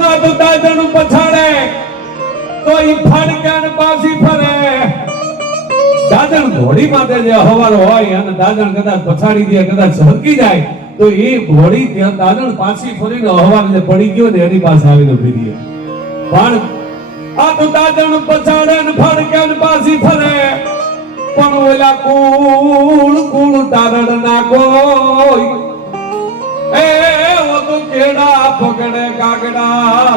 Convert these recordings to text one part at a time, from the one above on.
ના તો દાદણ પછાડે તો ઈ ફાડક્યાને પાછી ફરે. દાદણ ઘોડી માટે જે હવાર હોય અને દાદણ કદાચ પછાડી દે, કદાચ સરકી જાય તો એ ઘોડી ત્યાં દાદણ પાછી ફરીને હવાર જે પડી ગયો ને એની પાસે આવીને ઉભી રહે. પણ આ તો દાદણ પછાડે ને ફાડક્યાને પાછી ફરે, પણ ઓલા કુળ કુળ તારણ ના કોઈ એ ઓ તો કેડા પકડે કાગડા,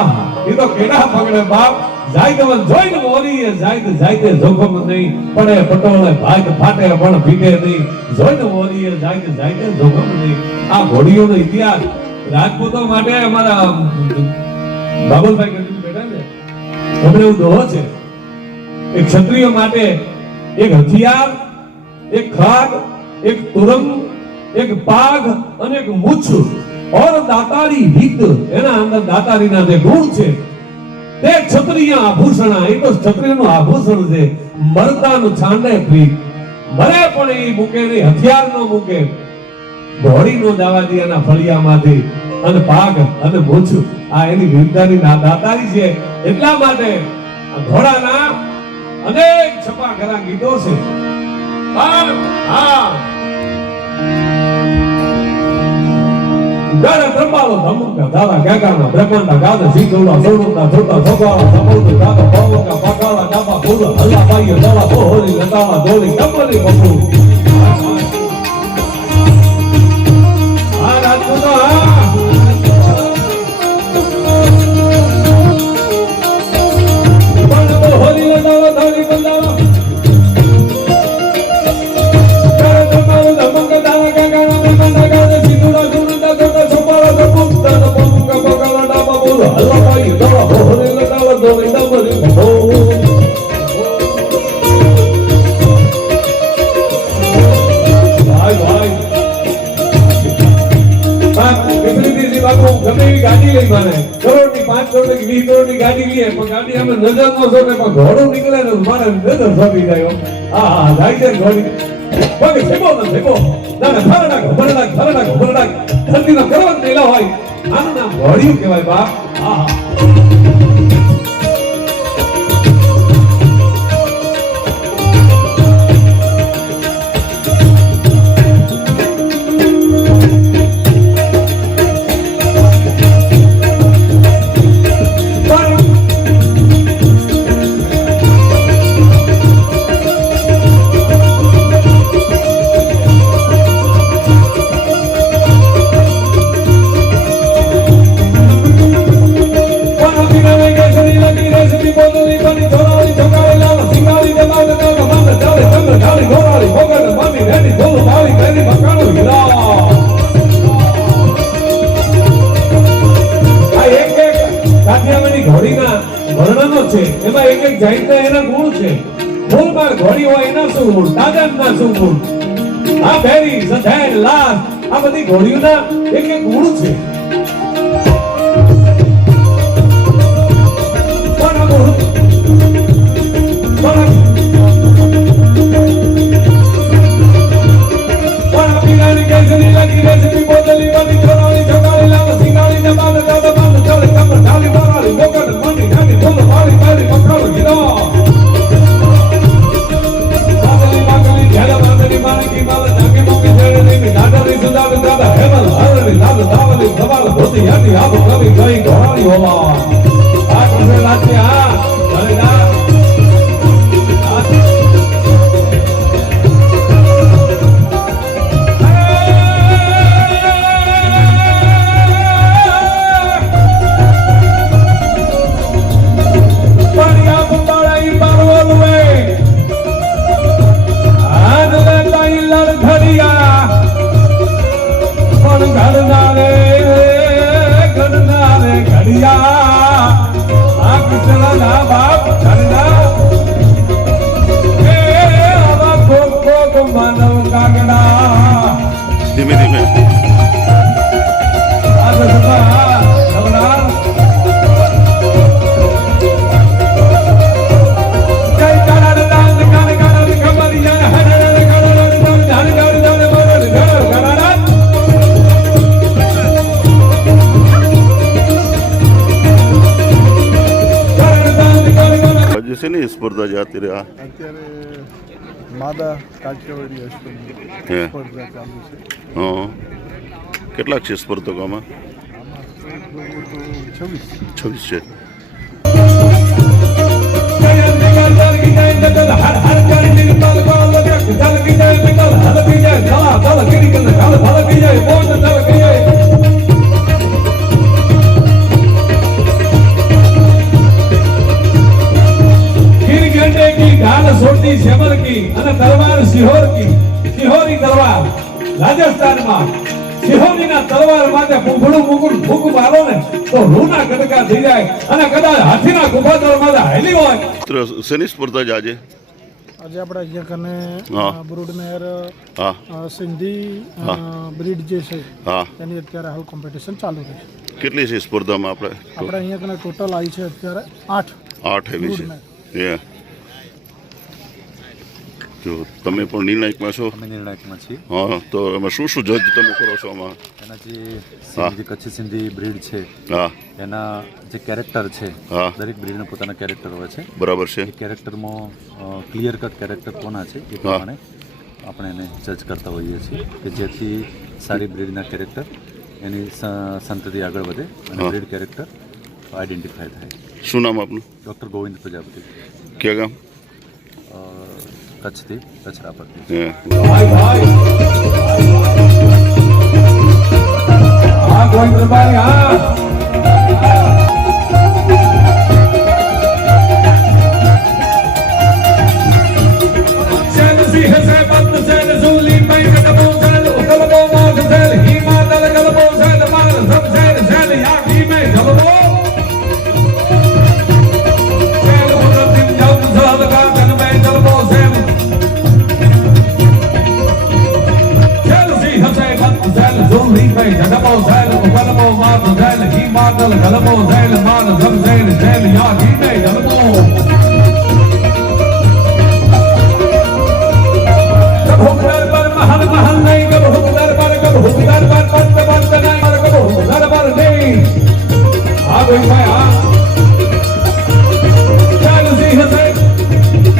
એ તો કેડા પકડે બાપ. જાય તો જોઈને મોરી જાય જોખમ નહીં પડે, પટોળે ભાગ ફાટે પણ ભીગે નહીં. જોઈને મોરી જાય જોખમ નહીં. આ ઘોડીઓનો ઇતિહાસ રાજપૂતો માટે અમારા બાબુભાઈ કરીને બેઠા ને હમણાં એવું દોહો છે. એક ક્ષત્રિય માટે એક હથિયાર, એક ખાડ, એક તુરંગ, એક પાઘ અને એક મૂછ ઓર દાતારી હિત. એના અંદર દાતારીના જે ગુણ છે તે ક્ષત્રિય આભૂષણ. એ તો ક્ષત્રિયનું આભૂષણ છે. મરદાનું છાંડે પ્રીત, મરે પણ એ મૂકે નહીં, હથિયાર નો મૂકે, ઘોડી નો જવા દે એના ફળિયામાંથી. અને પાઘ અને મૂછ આ એની વીરતાની દાતારી છે. એટલા માટે ઘોડાના અનેક છપા ઘરા ગીતો છે. ગાડા ત્રંબાળો ધમુકા ધારા ગાગાના બ્રહ્માંડા ગાદા સીધોડા સોડોડા છોટા છોકવાળા સમોદ ગાદા પવકા પાકાળા ડાબા ફૂલ હલ્લા પાઈએ દળા બોહરી લતાવા દોડી કમરી બપુ. આ રાજપૂતો પણ બોહરી લતાવા દોડી બંદાવા ગાડા ત્રંબાળો ધમુકા ધારા ગાગાના બ્રહ્માંડા ગાદા સીધોડા ગાડી લઈ મારે કરોડની 5 કરોડ ની 20 કરોડ ની ગાડી લઈએ પણ ગાડી અમે નજર નો જોડે પણ ઘોડો નીકળે ને મારે નજર ફરી જાય. હા જાય છે ઘોડી પગે છેબો ના ફરડા ધરતીનો કરવત મેલા હોય. આનું નામ ઘોડિયું કહેવાય બાપ. હા એમાં એક એક જાતના એના ગુણ છે. મૂળમાં ઘોડી હોય એના શું ગુણ, દાદનના શું ગુણ, આ ભેરી સધેન લાસ આ બધી ઘોડીઓના એક એક ગુણ છે. ધીમે ધીમે શેની સ્પર્ધા છે અત્યારે આ અત્યારે માદા કાઠિયાવાડી અશ્વની હે સ્પર્ધા ચાલુ છે. હા કેટલાક છે સ્પર્ધકોમાં? આમાં તો 26 છે. હર હર કરી નિકલ કોલ જગ જલ વિજય નિકલ હલ વિજય ધલા ધલ ગિરી ગલ ધલ ભલ વિજય મોટ ધલ વિજય ગિર ગંડે કી ઢાલ છોડતી શેમર કી અને તલવાર સિહોર કી સિહોરી તલવાર રાજસ્થાનમાં સિહોરીના તલવાર માથે પૂંભળું મુકુટ ફૂંક મારો ને તો રૂના કટકા થઈ જાય અને કદાચ હાથીના ગુફાદળ માથે હાલી હોય. શેની સ્પર્ધા છે આજે? આજે આપણે અહીંયા કને હા. બ્રુડમેર હા સિંધી બ્રીડ જે છે હા એની અત્યારે હાલ કોમ્પિટિશન ચાલુ છે. કેટલી છે સ્પર્ધામાં આપણે? આપણે અહીંયા કને ટોટલ આવી છે અત્યારે 8 એવી બ્રુડમેર. છે. જો તમે પણ નિર્ણાયકમાં છો? અમે નિર્ણાયકમાં છીએ. હા તો એમાં શું શું જજ તમે કરો છો આમાં? એના જે સિંધી કચ્છી સિંધી બ્રીડ છે હા એના જે કેરેક્ટર છે હા દરેક બ્રીડના પોતાના કેરેક્ટર હોય છે. બરાબર છે. એ કેરેક્ટરમાં ક્લિયર કટ કેરેક્ટર કોના છે એ પ્રમાણે આપણે એને જજ કરતા હોઈએ છીએ કે જેથી સારી બ્રીડના કેરેક્ટર એની સંતતિ આગળ વધે અને બ્રીડ કેરેક્ટર આઈડેન્ટિફાય થાય. શું નામ આપનું? ડૉક્ટર ગોવિંદ પ્રજાપતિ, ક્યાં ગામ? કચ્છથી કચરાપરથી. હે ભાઈ ભાઈ હા ગોવિંદભાઈ હા સેલ સિંહ સે પદ્મ સેલ ઝૂલી મૈ કદમો સેલ ઉકલબો મોગ સેલ હીમા દલ ગલબો સેલ માલ સબ સેલ સેલ યાગી મે જલબો સેલ ઉદતિમ જમ સહલ ગાગન મે જલબો સેલ સેલ સિંહ સે પદ્મ સેલ ઝૂલી મૈ કદમો સેલ ઉકલબો મોગ સેલ હીમા દલ ગલબો સેલ માલ સબ સેલ સેલ યાગી મે જલબો हुकदर पर महल महल नहीं कब हुकदर पर पंत पंत नहीं पर कब हुकदर पर नहीं हाँ भाई भाई हाँ चल सिंह से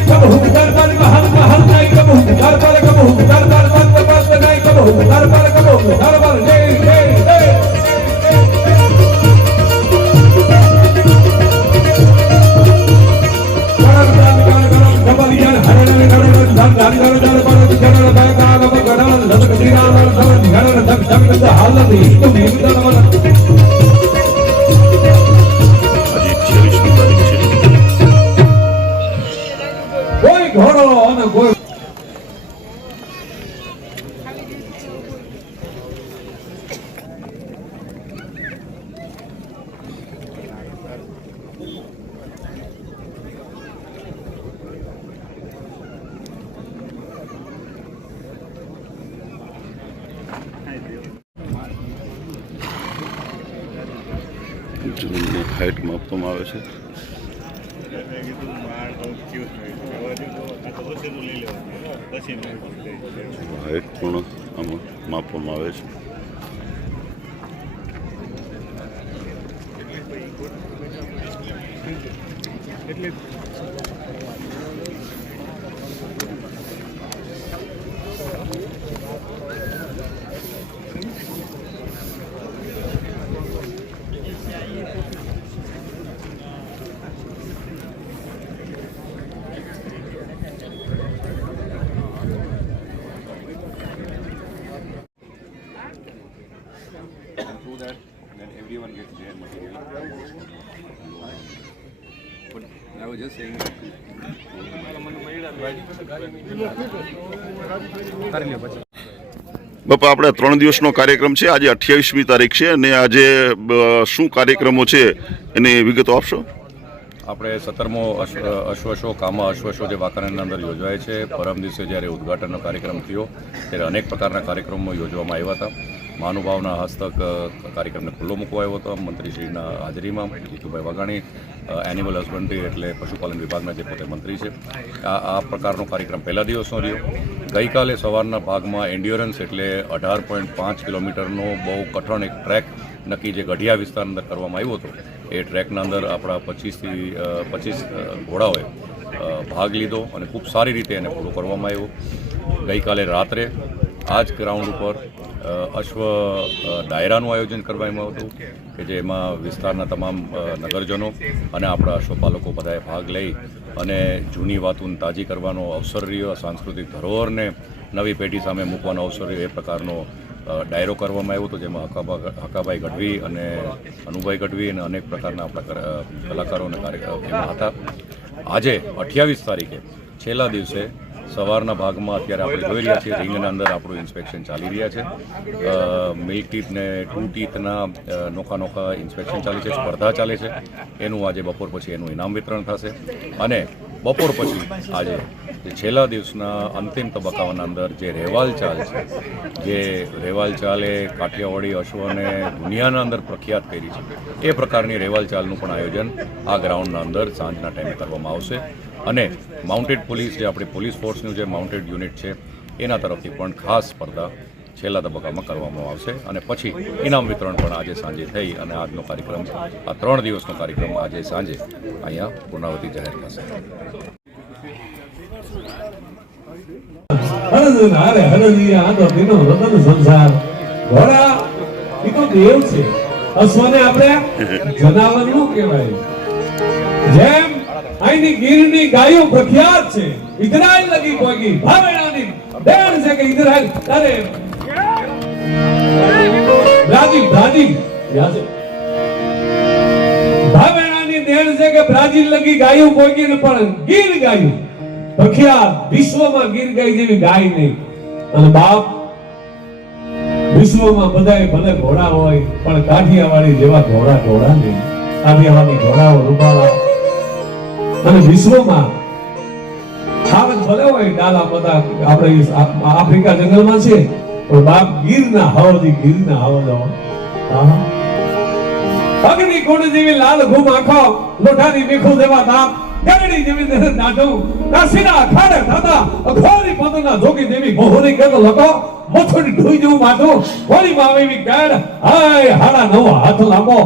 कब हुकदर पर महल महल नहीं कब हुकदर पर पंत पंत नहीं कब हुकदर पर नहीं नहीं नहीं આજે 26મી તારીખ છે. કોઈ ઘોડો અને કોઈ હાઈટ માપવામાં આવે છે. હાઈટ પણ આમાં માપવામાં આવે છે. everyone gets their material. But I was just saying બાપા આપણે 3 દિવસનો કાર્યક્રમ છે. આજે 28મી તારીખ છે અને આજે શું કાર્યક્રમો છે એની વિગતો આપશો? આપણે 17મો અશ્વશો કામા અશ્વશો જે વાંકાનેરના અંદર યોજવાય છે. પરમ દિવસે જ્યારે ઉદ્ઘાટનનો કાર્યક્રમ થયો ત્યારે અનેક પ્રકારના કાર્યક્રમો યોજવામાં આવ્યા હતા. મહાનુભાવના હસ્તક કાર્યક્રમને ખુલ્લો મૂકવા આવ્યો હતો મંત્રીશ્રીના હાજરીમાં. જીતુભાઈ વાઘાણી એનિમલ હસબન્ડરી એટલે પશુપાલન વિભાગના જે પોતે મંત્રી છે. આ પ્રકારનો કાર્યક્રમ પહેલા દિવસનો રહ્યો. ગઈકાલે સવારના ભાગમાં એન્ડ્યોરન્સ એટલે 18.5 કિલોમીટરનો બહુ કઠણ એક ટ્રેક નક્કી જે ગઢિયા વિસ્તાર અંદર કરવામાં આવ્યો હતો એ ટ્રેકના અંદર આપણા 25 ઘોડાઓએ ભાગ લીધો અને ખૂબ સારી રીતે એને પૂરો કરવામાં આવ્યો. ગઈકાલે રાત્રે આ જ ગ્રાઉન્ડ ઉપર અશ્વ ડાયરાનું આયોજન કરવામાં આવ્યું હતું કે જેમાં વિસ્તારના તમામ નગરજનો અને આપણા અશ્વપાલકો બધાએ ભાગ લઈ અને જૂની વાતોને તાજી કરવાનો અવસર રહ્યો, સાંસ્કૃતિક ધરોહરને નવી પેઢી સામે મૂકવાનો અવસર રહ્યો, એ પ્રકારનો ડાયરો કરવામાં આવ્યો હતો જેમાં હકાભાઈ ગઢવી અને અનુભાઈ ગઢવી અને અનેક પ્રકારના આપણા કલાકારો અને કાર્યક્રમ હતા. આજે 28 તારીખે છેલ્લા દિવસે સવારના ભાગમાં અત્યારે આપણે જોઈ રહ્યા છીએ રિંગના અંદર આપણું ઇન્સ્પેક્શન ચાલી રહ્યા છે. મિલ્ક ટીથ ને ટુ ટીથના નોખા ઇન્સ્પેક્શન ચાલે છે, સ્પર્ધા ચાલે છે. એનું આજે બપોર પછી એનું ઇનામ વિતરણ થશે અને બપોર પછી આજે જે છેલ્લા દિવસના અંતિમ તબક્કાના અંદર જે રેવાલ ચાલ છે, જે રેવાલ ચાલે કાઠિયાવાડી અશ્વને દુનિયાના અંદર પ્રખ્યાત કરી છે, એ પ્રકારની રેવાલ ચાલનું પણ આયોજન આ ગ્રાઉન્ડના અંદર સાંજના ટાઈમે કરવામાં આવશે. અને માઉન્ટેડ પોલીસ જે આપણી પોલીસ ફોર્સનું જે માઉન્ટેડ યુનિટ છે એના તરફથી પણ ખાસ સ્પર્ધા છેલ્લા તબક્કામાં કરવામાં આવશે અને પછી ઇનામ વિતરણ પણ આજે સાંજે થઈ અને આજનો કાર્યક્રમ, આ 3 દિવસનો કાર્યક્રમ આજે સાંજે અહીંયા પૂર્ણાવતી જાહેર થશે. હરદ હારે હરદીએ આંધો તેનો રતન સંસાર. ઘોડા એ તો દેવ છે, અશ્વને આપણે જનાવર નું કહેવાય. જેમ અહીંની ગીરની ગાયો પ્રખ્યાત છે, ઇઝરાયલ લગી પહોંચી ભાવેણાની દેણ છે કે ઇઝરાયલ અરે બ્રાઝીલ યાદ છે, ભાવેણાની દેણ છે કે બ્રાઝીલ લગી ગાયો પહોંચી ને પણ ગીર ગાયું પ્રખ્યાત. વિશ્વમાં ગીર ગાય જેવી ગાય નહીં. અને બાપ વિશ્વમાં બધાય ભલે ઘોડા હોય પણ કાઠિયાવાડી જેવા ઘોડા નહીં. કાઠિયાવાડી ઘોડાઓ રૂપાળા અને વિશ્વમાં ખાવત ભલે હોય ડાલા બધા આપણે આફ્રિકા જંગલમાં છે પણ બાપ ગીરના હવદ અગ્નિ કુંડ જેવી લાલ ઘૂમ આંખો, લોઢાની મેખું દેવા દાંત, ગરડી જેવી નજર દાઢો, કાશીના ખાડે દાદા અખોરી પદના જોગી દેવી મોહરી કરતો લકો, મોછડી ઢોઈ જેવું માથું, હોળી માં એવી કેડ, હાય હાડા નવો હાથ લાંબો,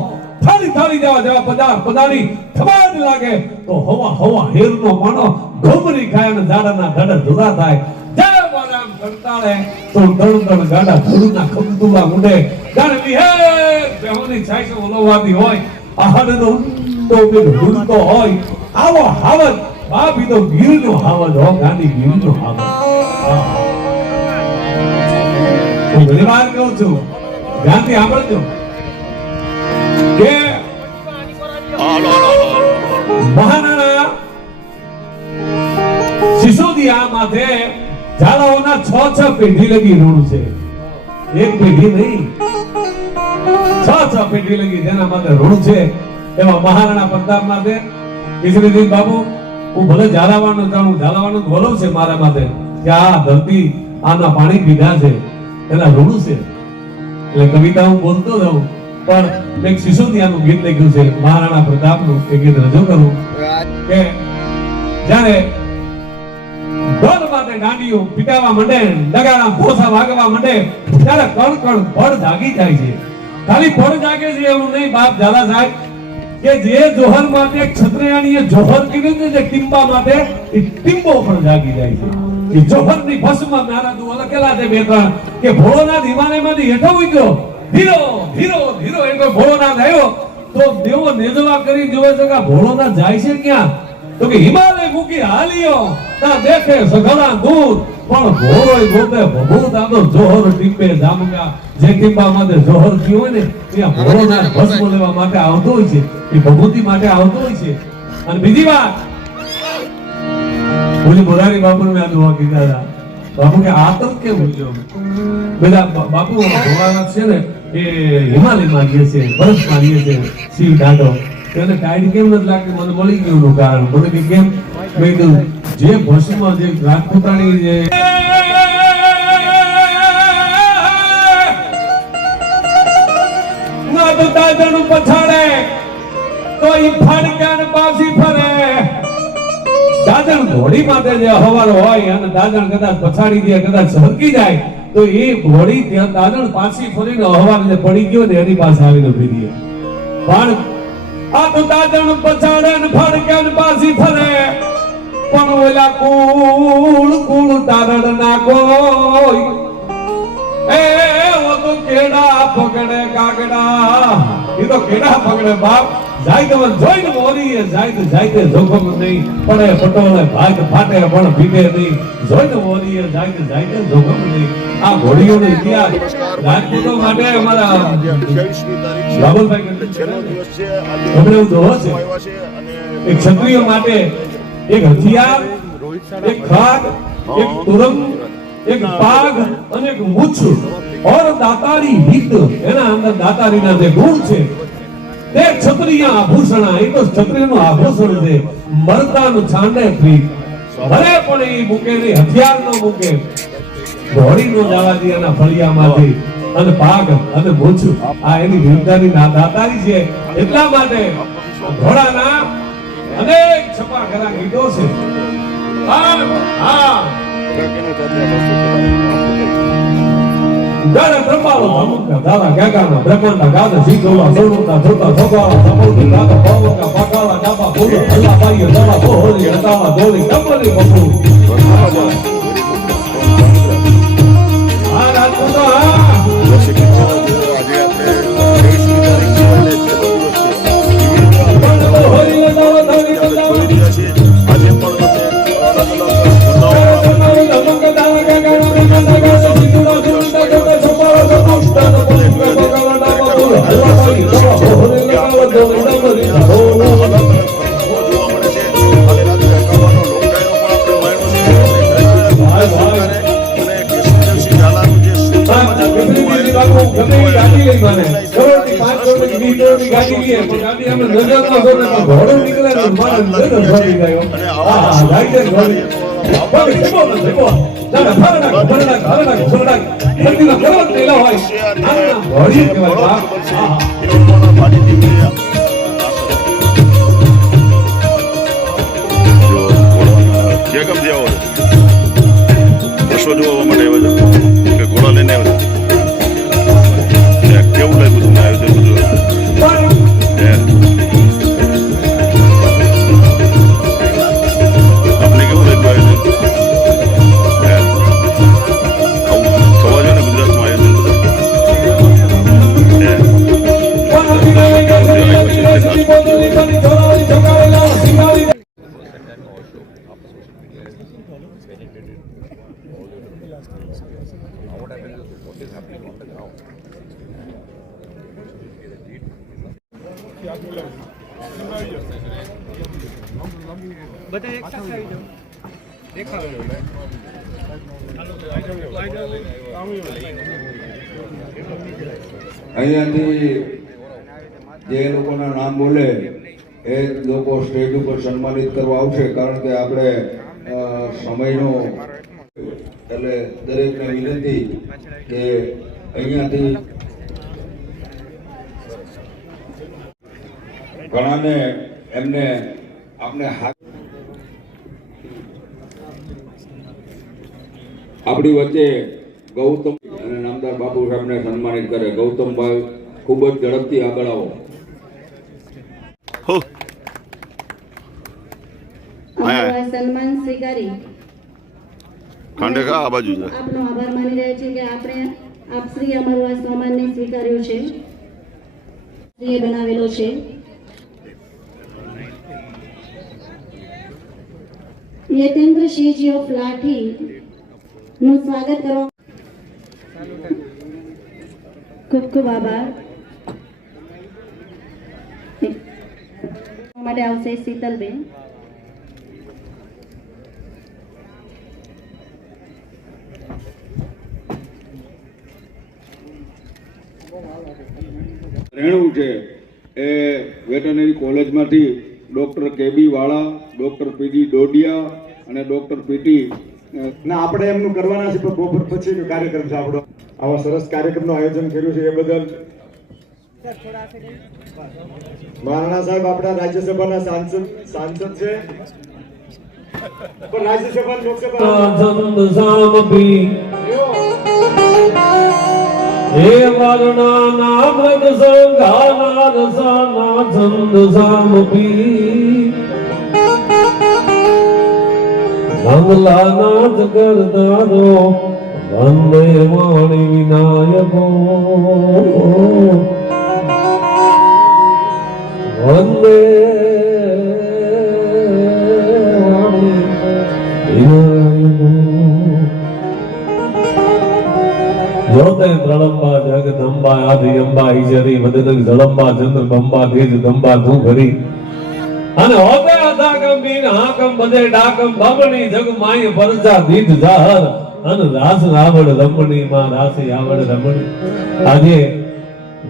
થાળી જેવા પદારી થવાદ લાગે તો હવા હેરનો માણો ઘમરી ખાય અને ઝાડાના ધડ ધુરા થાય. જય બારામ કરતાળે તો દણ ગાડા ધડુના ખમતુલા મુંડે જાણે વિહેર બેહોની છાઈસો ઓલવાતી હોય, આહાડનો ઊંડો બેડ હુલતો હોય. આવો હાવદ બાપી તો ગીરનો હાવદ હો, ગાંધી ગીરનો હાવદ. હું ઘણી વાર કહું છું, ગાંધી સાંભળજો કે મહારાણા સિસોદિયા માથે ઝાલાઓના 6 પેઢી લગી ઋણ છે. એક પેઢી નહીં, 6 પેઢી લગી જેના માથે ઋણ છે એવા મહારાણા પ્રતાપ માથે કેસરીદીન બાબુ, હું ભલે ઝાલાવાનું ગૌરવ છે મારા માથે કે આ ધરતી આના પાણી પીધા છે એના ઋણ છે. એટલે કવિતા હું બોલતો રહું પણ એક સિસોદિયાનું ગીત લખ્યું છે મહારાણા પ્રતાપનું, એ ગીત રજૂ કરું કે જ્યારે ઢોલ માથે ગાંડીઓ પીટાવા માંડે, નગારા ભોસા વાગવા માંડે ત્યારે કણ પડ જાગી જાય છે. ખાલી પડ જાગે છે એવું નહીં બાપ ઝાલા સાહેબ, કે જે જોહર માટે ક્ષત્રિયાણીએ જોહર કીધું છે, જે ટીમ્બા માટે એ ટીમ્બો પણ જાગી જાય છે. એ જોહરની ભસ્મમાં મારા દુ લખેલા છે 2-3 કે ભોળોનાથ હિમાલયમાંથી હેઠો ઉતર્યો, ધીરો એ કોઈ ભોળોનાથ આવ્યો તો દેવો નેજવા કરી જોવે છે કે ભોળોનાથ જાય છે ક્યાં, તો કે હિમાલય મૂકી હાલ્યો તા દેખે સઘળા દૂર, પણ ભોળોય ગોતે ભભૂત આનો જોહર ટીમ્બે જામગા. જે ટીમ્બા માટે જોહર થયું હોય ને ત્યાં ભોળોનાથ ભસ્મ લેવા માટે આવતો હોય છે, એ ભભૂતિ માટે આવતો હોય છે. અને બીજી વાત બોલી મોરારી બાપુને મેં દુઆ કીધા હતા, બાપુ કે આતંક કેવું છે બધા બાપુ ભોળાનાથ છે ને એ હિમાલયમાં રહે છે, બરફમાં રહે છે, શિવ દાદો એને ટાઈડ કેમ નથી લાગતી, મને મળી ગયું એનું કારણ. મને કે કેમ, મેં કીધું જે ભસ્મમાં જે રાજપૂતાણી જે દાદાનું પછાડે તો ઈ ફાડક્યાને પાછી ફરે. દાદણ ઘોડી માટે જે હવારો હોય અને દાદણ કદાચ પછાડી દે, કદાચ સરકી જાય તો એ ઘોડી ત્યાં દાદણ પાછી ફરીને હવાને પડી ગયો ને એની પાસે આવીને ભીરી પણ આ તો દાદણ પછાડે ને ફડકે ને પાછી ફરે પણ ઓલા કુળ કુળ તારણ ના કોઈ એ ઓ તો કેડા પકડે કાગડા એ તો કેડા પકડે બાપ જાય તો જોઈને મોરી જાય તો જોખમ નહીં પડે પટોળે ભાગ ફાટે પણ ભીગે નહીં જોઈને મોરી જાય તો જોખમ નહીં આ ઘોડીઓનો ઇતિહાસ રાજપૂતો માટે અમારા બાબુભાઈ હમણાં એવું તો હશે એક ક્ષત્રિય માટે એક હથિયાર એક ખાડ એક તુરંગ એક પાગ અને એક મૂછ और દાતારી હિત એના અંદર દાતારીના જે ગુણ છે તે ક્ષત્રિય આભૂષણ એ તો ક્ષત્રિયનું આભૂષણ છે મરદાનું છાંડે પ્રીત ભલે પણ એ મૂકે નહીં હથિયાર ન મૂકે ઘોડી નો જવા દે એના ફળિયામાંથી અને પાગ અને મૂછ આ એની વીરતાની દાતારી છે એટલા માટે ઘોડાના અનેક છપા ખરા ગીતો છે ગાડા ત્રંબાળો ધમુકા દાદા ગાગાના બ્રહ્માંડા ગાદા સીધોલા સોડોના જોતા ભગવાના સમોદી ગાદા પાવકા પાકાલા ડાબા ફૂલો ભલા પાઈએ દવા બોહરી હતાવા દોરી કમલી બપુ આ રાજપૂતો હા જોવા માટે આવ્યા છો કે ઘોડા લઈને આવ્યા કેવું લાગ્યું તમને આયોજન બધું આપને કેવું લાગ્યું આયોજન આવું થવા જોઈએ ને ગુજરાતમાં આયોજન બધા એક સાથે આવી જાઓ દેખાડો અહીંયાથી જે લોકોના નામ બોલે એ લોકો સ્ટેજ ઉપર સન્માનિત કરવા આવશે કારણ કે આપણે સમયનો એટલે દરેકને વિનંતી કે અહીંયાથી ઘણાને એમને આપણે આપણી વચ્ચે ગૌતમ અને નામદાર બાપુ સાહેબને સન્માનિત કરે. ગૌતમભાઈ ખૂબ જ ઝડપથી આગળ આવો. સન્માન સ્વીકારી ખાંડેકા આ બાજુ છે. આપનો આભાર માની રહ્યા છે કે આપણે આપશ્રી અમારું આ સન્માનને સ્વીકાર્યું છે, શ્રીએ બનાવેલો છે. યતેન્દ્રસિંહજી ઓફ લાઠી નું સ્વાગત કરવા ખૂબ ખૂબ આભાર. માટે આવશે શીતલબેન. રહેણું છે એ વેટરનરી કોલેજમાંથી ડૉક્ટર કેબી વાળા, ડૉક્ટર પીડી ડોડિયા અને ડૉક્ટર પીટી ના આપણે એમનું કરવાના છે, પણ બપોર પછીનો કાર્યક્રમ છે આપણો. આવા સરસ કાર્યક્રમનું આયોજન કર્યું છે એ બદલ મહારાણા સાહેબ આપણા રાજ્યસભાના સાંસદ છે, પણ રાજ્યસભા લોકસભા હે વર્ણા નામ સંઘાના રસાના છંદ સામપી મંગલાનાથ કરતારો વંદે વાણી વિનાયકો વંદે વાણી વિનાયકો જોતે પ્રણંબા જગદંબા આદિ અંબા ઈજરી વદન જળંબા ચંદ્ર બંબા તેજ દંબા તું ભરી અને હોતે અધાકમ બીન હાકમ બધે ડાકમ બમણી જગ માય પરજા દીધ જાહર અને રાસ આવડ રમણી માં રાસી આવડ રમણી આજે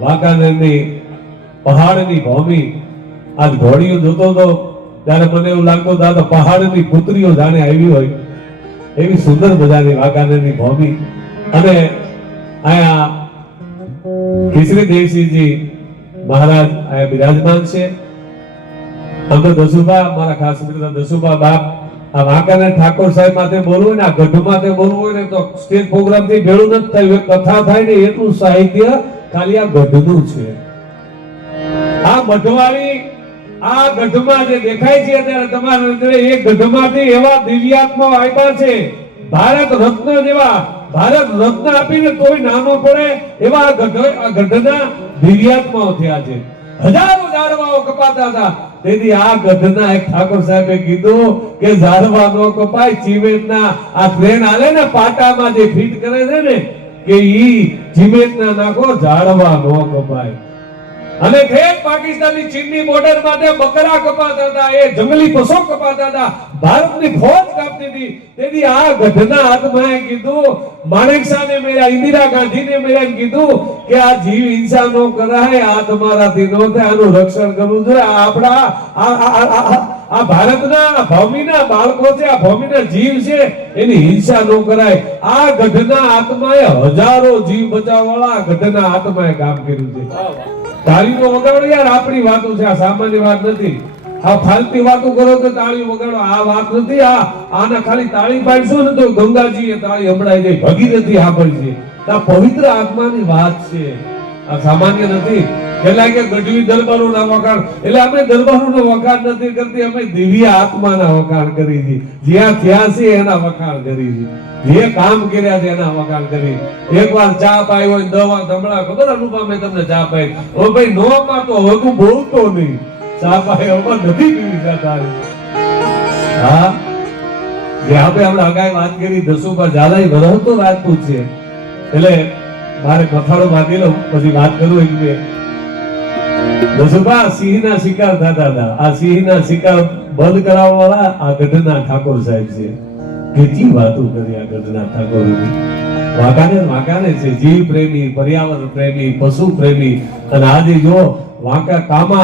વાંકાનેરની પહાડની ભૂમિ આજ ઘોડીઓ જોતો તો ત્યારે મને એવું લાગતું હતું આ પહાડની પુત્રીઓ જાણે આવી હોય એવી સુંદર મજાની વાંકાનેરની ભૂમિ અને આયા કેસરી દેવસિંહજી મહારાજ આયા બિરાજમાન છે અમે દસુબા મારા ખાસ મિત્ર દસુબા બાપ આ વાંકાનેર ઠાકોર સાહેબ માથે બોલવું હોય ને આ ગઢ માથે બોલવું હોય ને તો સ્ટેજ પ્રોગ્રામ થી ભેળું નથી થયું કથા થાય ને એટલું સાહિત્ય ખાલી આ ગઢનું છે આ મઢવાળી આ ગઢમાં જે દેખાય છે અત્યારે તમારા નજરે એ ગઢમાંથી એવા દિવ્યાત્મા આવ્યા છે ભારત રત્ન જેવા ભારત રત્ન આપીને કોઈ નાનો પડે એવા ગઢના દિવ્યાત્માઓ થયા છે હજારો ઝાડવાઓ કપાતા હતા તેથી આ ગઢના એક ઠાકોર સાહેબે કીધું કે ઝાડવા નો કપાય સિમેન્ટના આ ટ્રેન આલે ને પાટામાં જે ફિટ કરે છે ને કે ઈ સિમેન્ટના નાખો ઝાડવા નો કપાય અને ઠેઠ પાકિસ્તાનની ચીનની બોર્ડર માટે બકરા કપાતા હતા એ જંગલી પશુ કપાતા હતા ભારતની ફોજ કાપતી હતી તેથી આ ગઢના આત્માએ કીધું માણેકશાહને મેળ્યા ઇન્દિરા ગાંધીને મેળ્યા કીધું કે આ જીવ હિંસા નો કરાય આ તમારાથી નો થાય આનું રક્ષણ કરવું જોઈએ આ આપણા આ ભારતના ભૂમિના બાળકો છે આ ભૂમિના જીવ છે એની હિંસા નો કરાય આ ગઢના આત્માએ હજારો જીવ બચાવવાળા ગઢના આત્માએ કામ કર્યું છે તાળીનો વગાડો યાર આપણી વાતો છે આ સામાન્ય વાત નથી આ ફાલતી વાતો કરો તો તાળી વગાડો આ વાત નથી આના ખાલી તાળી પાડશો ને તો ગંગાજીએ તાળી સંભળાઈ જાય ભગીરથી સાંભળશે આ પવિત્ર આત્માની વાત છે આ સામાન્ય નથી કેટલાક કે ગઢવી દરબારોના વખાણ એટલે અમે દરબારોનો વખાણ નથી કરતી અમે દિવ્ય આત્માના વખાણ કરી છે જ્યાં થયા છે એના વખાણ કરી છે જે કામ કર્યા છે એના વખાણ કરી એકવાર ચા પાઈ હોય 10 વાર ધમડા ખબર અનુપા મેં તમને ચા પાઈ ઓ ભાઈ નો પાતો હવે તું બોલતો નહીં ચા પાઈ હવે નથી પીવી ચા તારી હા જે આપણે હમણાં અગાઈ વાત કરી દસુબા ઝાલાઈ વરહ તો રાજપૂત છે એટલે મારે કથાળો બાંધી લઉં પછી વાત કરું એટલે દસુબા સિંહના શિકાર થતા હતા આ સિંહના શિકાર બંધ કરાવવા વાળા આ ગઢના ઠાકોર સાહેબ છે કેટલી વાતો કરી આ ગઢના ઠાકોરની વાંકાને છે જીવ પ્રેમી પર્યાવરણ પ્રેમી પશુ પ્રેમી અને આજે જો વાંકા કામા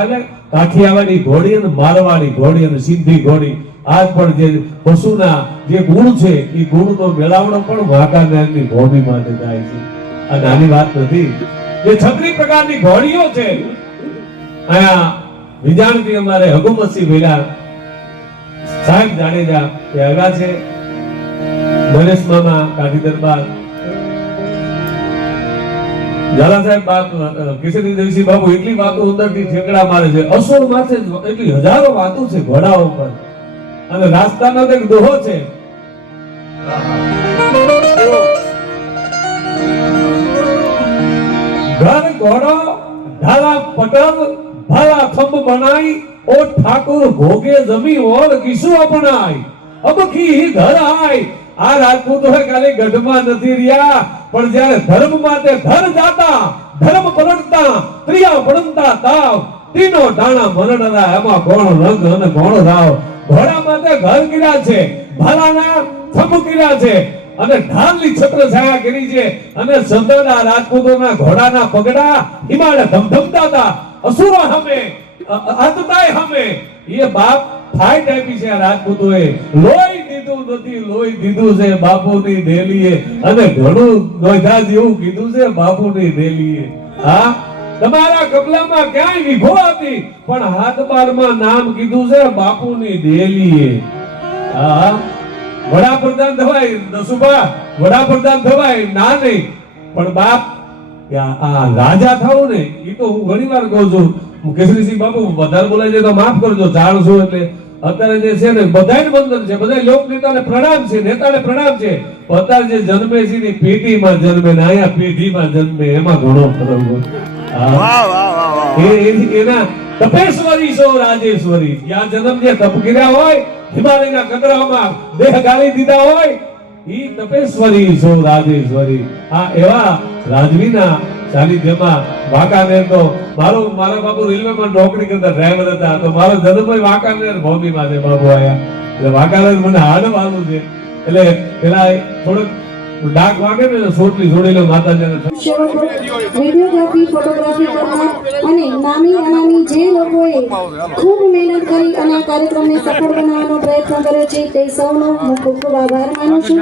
એટલે કાઠિયાવાડી ઘોડી અને મારવાડી ઘોડી અને સિંધી ઘોડી આજ પણ જે પશુના જે ગુણ છે એ ગુણનો મેળાવડો પણ વાંકાનેરની ભૂમિ માટે થાય છે આ નાની વાત નથી જે 36 પ્રકારની ઘોડીઓ છે આયા વિજાણથી અમારે હકુમતસિંહ ભેગા સાહેબ જાડેજા એ આગા છે નરેશ મામા કાઠી દરબાર ઝાલા સાહેબ બાપ કિશોરી દેવસિંહ બાબુ એટલી વાતો અંદરથી ઠેકડા મારે છે અસુર માથે એટલી હજારો વાતો છે ઘોડાઓ પર અને રાસ્તાનો એક દોહો છે ઘર ઘોડો ઢાલા પટલ ભાલા થંભ બનાઈ ઓ ઠાકોર ભોગે જમી ઓર કિસુ અપનાઈ અબ કી ઘર આય આ રાજપૂતો ખાલી ગઢમાં નથી રહ્યા પણ જ્યારે ધર્મ માટે ધર જાતા ધર્મ પરણતા પ્રિયા પડંતા તાવ તીનો ડાણા મરણરા એમાં કોણ રંગ અને કોણ રાવ ઘોડા માટે ઘર કર્યા છે ભાલાના થંભ કર્યા છે અને ઢાલની છત્ર છાયા કરી છે અને સંતોના રાજપૂતોના ઘોડાના પગડા હિમાલય ધમધમતા હતા અસુરો હમે આતતાય હમે એ બાપ ફાઇટ આપી છે આ રાજપૂતોએ લોહી દીધું નથી લોહી દીધું છે બાપુની ડેલીએ અને ઘણું નોંધા જેવું કીધું છે બાપુની ડેલીએ હા તમારા કબલામાં ક્યાંય વિભો હતી પણ હાથ બારમાં નામ કીધું છે બાપુની ડેલીએ હા વડાપ્રધાન થવાય નસુબા, વડાપ્રધાન થવાય ના નહીં, પણ બાપ કે આ રાજા થવું ને એ તો હું ઘણી વાર કહું છું. હું કેસરીસિંહ બાપુ વધારે બોલાય છે તો માફ કરજો, જાણશું એટલે અત્યારે જે છે ને બધાને વંદન છે, બધા લોક નેતાને પ્રણામ છે, નેતાને પ્રણામ છે. અત્યારે જે જન્મે છે ને પેટીમાં જન્મે ને અહીંયા પેઢીમાં જન્મે એમાં ઘણો ફરક હોય. એના તપેશ્વરી છો રાજેશ્વરી, જ્યાં જન્મ જે તપ કર્યા હોય, હિમાલયના કતરામાં દેહ ગાળી દીધા હોય, ઈ તપેશ્વરી છો રાજેશ્વરી. આ એવા રાજવીના સાનિધ્યમાં વાંકાનેર તો મારા બાપુ રેલવેમાં નોકરી કરતા ડ્રાઈવર હતા, તો મારો જન્મ વાંકાનેર ભૂમિમાં છે. બાપુ આયા એટલે વાંકાનેર મને હાડવાનું છે, એટલે પેલા થોડોક ડાક વાગે ને સોટલી જોડી લો માતાજીને. વિડીયોગ્રાફી, ફોટોગ્રાફી કરનાર અને નાની અનામી જે લોકોએ ખૂબ મહેનત કરી અને આ કાર્યક્રમને સફળ બનાવવાનો પ્રયત્ન કર્યો છે તે સૌનો હું ખૂબ ખૂબ આભાર માનું છું.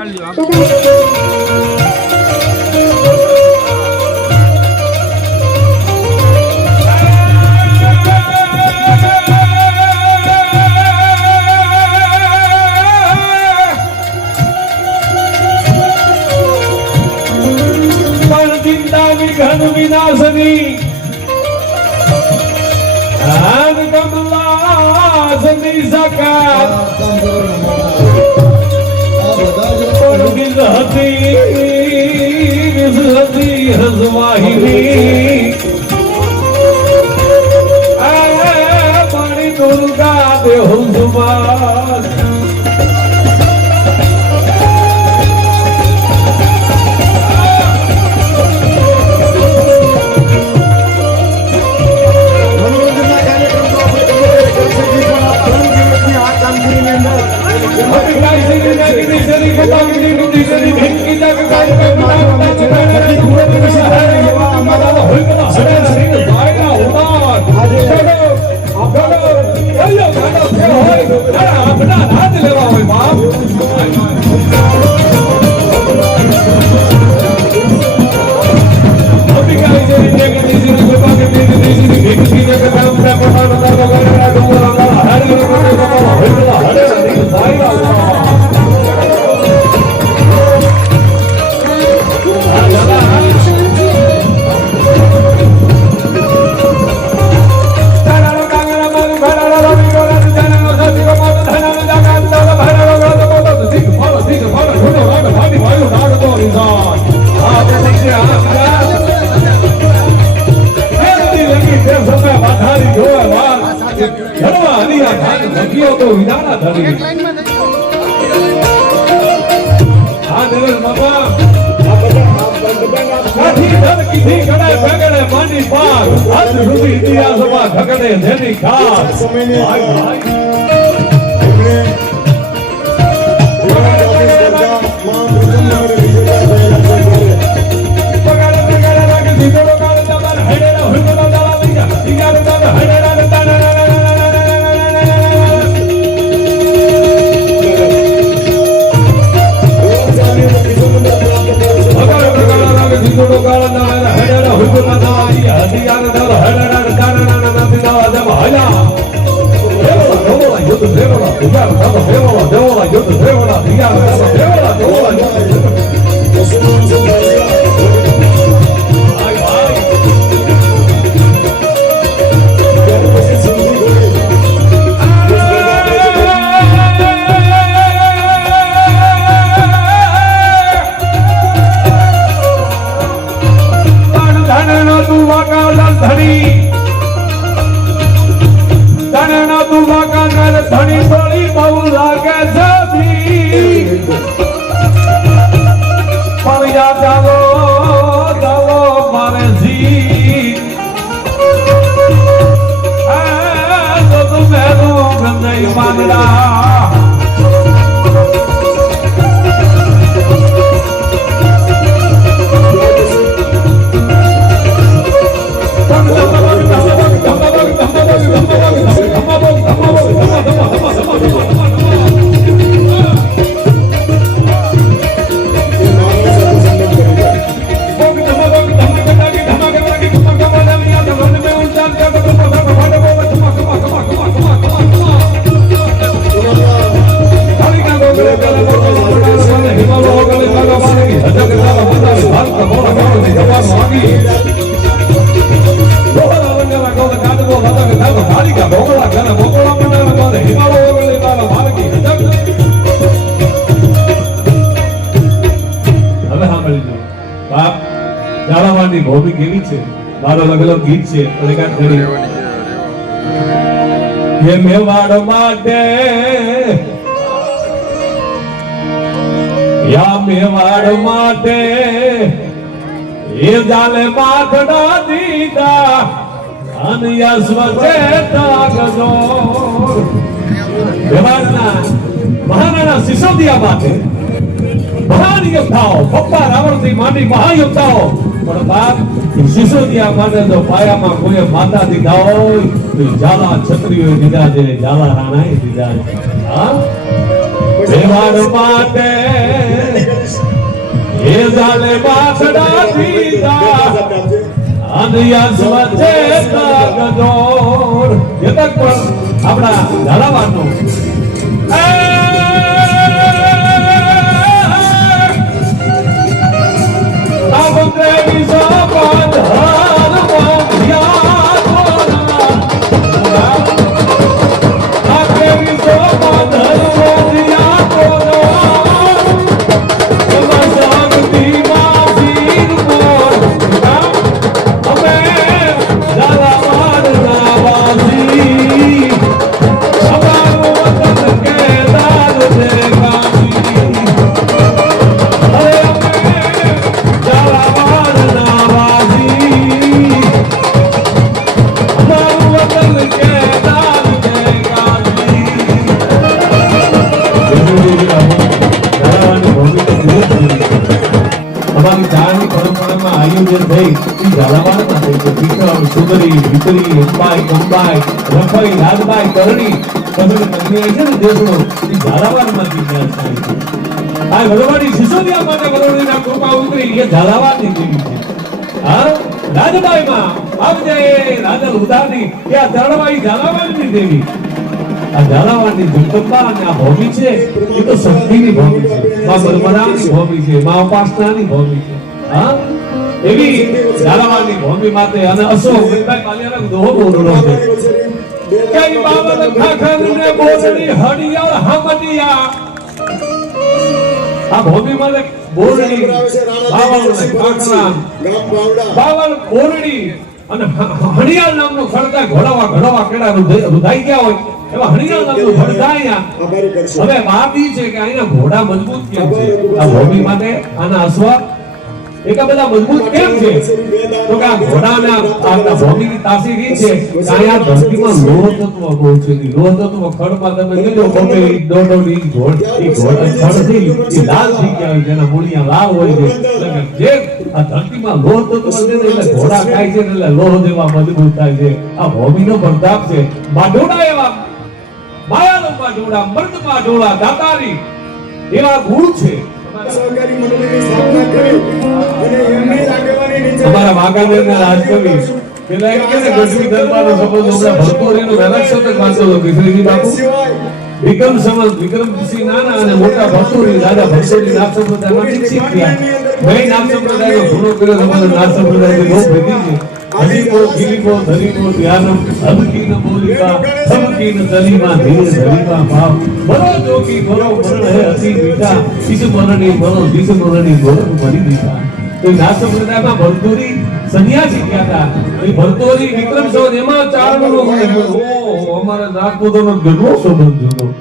ઘન વિનાશની આન કમલાસની સકાત દિલ હતી વિસરતી હસવાહીની આ પાણી દુર્ગા દેહું સુમાન વો વતન ધર્મ કાલિકા ભોગળા ઘન ભોગળા મંડળ કોને હિમાલય ઓગળી બાલા ભારતી હવે સાંભળી લો બાપ ઝાલાવાડની ભૂમિ કેવી છે મારો લગલો ગીત છે અને કાંઈક કરી ये मेवाड़ माटे या मेवाड़ माटे ये जाले माखड़ा दीदा अनया स्वचे तागदो मेवाड़ना महाराणा सिसोदिया माटे महान योद्धाओ पप्पा रावणથી માંડી મહાયોદ્ધાઓ પણ બાપ સિસોદિયા માટે તો પાયામાં કોઈ માતા દીધા હોય તો ઝાલા ક્ષત્રિયો દીધા છે ઝાલા રાણાએ દીધા છે હા મેવાડ માટે એ ઝાલે બાખડા દીધા અનયા સ્વચે તાગદોર એ તક પણ આપણા ઝાલાવાડનો આયોજન થઈ ઝાલાવાડમાં થઈ છે વિક્રમ સુંદરી વિક્રી અંબાઈ કંબાઈ રફાઈ રાજબાઈ કરણી તમે કન્યા છે ને દેશનો એ ઝાલાવાડમાંથી જ્ઞાન થાય છે આ વડવાડી સિસોદિયા માટે વડોદરીના કૃપા ઉતરી એ ઝાલાવાડની દેવી છે હા રાજબાઈમાં આવજે રાજા ઉદાની એ આ ચરણવાઈ ઝાલાવાડની દેવી આ ઝાલાવાડની જગદંબા અને આ ભૂમિ છે એ તો શક્તિની ભૂમિ છે માં બરબરાની ભૂમિ છે માં ઉપાસનાની ભૂમિ છે હા એવી ઝાલાવાડની ભૂમિ માટે અને અશોક ભાઈ પાલિયાનો દોહો બોલનો છે કઈ બાબત ખાખરને બોલડી હડિયાળ હામડિયા આ ભૂમિ માટે બોલડી બાવળ ખાખરા બાવળ બોલડી અને હડિયાળ નામનો ખડતા ઘોડાવા કેડા રૂધાઈ ગયા હોય એવા હરિયાળ નામનું ભડકાયા હવે વાત ઈ છે કે આના ઘોડા મજબૂત કેમ છે આ ભૂમિ માટે આના અશ્વ એકા બધા મજબૂત કેમ છે તો કે આ ઘોડાના આ ભૂમિની તાસીર છે કે આ ધરતીમાં લોહ તત્વ બહુ છે લોહ તત્વ ખડમાં તમે જોજો બોમ્બે ડોડોની ખડથી એ લાલ થઈ ગયા હોય જેના મૂળિયા લાલ હોય છે એટલે જે આ ધરતીમાં લોહ તત્વ છે એટલે ઘોડા ખાય છે એટલે લોહ જેવા મજબૂત થાય છે આ ભૂમિનો પ્રતાપ છે બાઢોડા એવા માયાનો બાઢોડા મર્દ બાઢોડા દાતારી એવા ગુણ છે સહકારી મંડળીની સ્થાપના કરી અને એમની આગેવાની નીચે અમારા વાઘાનેરના રાજકવિ પેલા એક કે ગઢવી દરબારનો સંબંધ હમણાં ભરતોરીનો વેરાક્ષત જ વાંચતો હતો કિશોરીજી બાપુ વિક્રમ સંવત વિક્રમસિંહ નાના અને મોટા ભરતોરી રાજા ભરતોરી નાથ સંપ્રદાયમાં શિક્ષિત થયા મેં નાથ સંપ્રદાયનો ગુનો કર્યો તમારો નાથ સંપ્રદાય બહુ ભેગી છે હજીપો ગિલીપો ધરીપો ધ્યાનમ હલકીન બોલિકા સમકીન તલીમાં ધીર ધરીમાં ભાવ બરો જોગી બરો મરણ હે અતિ મીઠા ઇસ મરણી બરો જીસ મરણી બરો મરી દીધા તો નાથ સંપ્રદાયમાં ભરતોરી સન્યાસી ગયા હતા એ ભરતોરી વિક્રમ સંવત એમાં ચારણનો અમારા નાથપોતોનો ગઢવો સંબંધ જોતો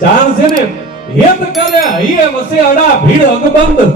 ચારણ છે ને હેત કરે હૈયે વસે અડા ભીડ અગબંધ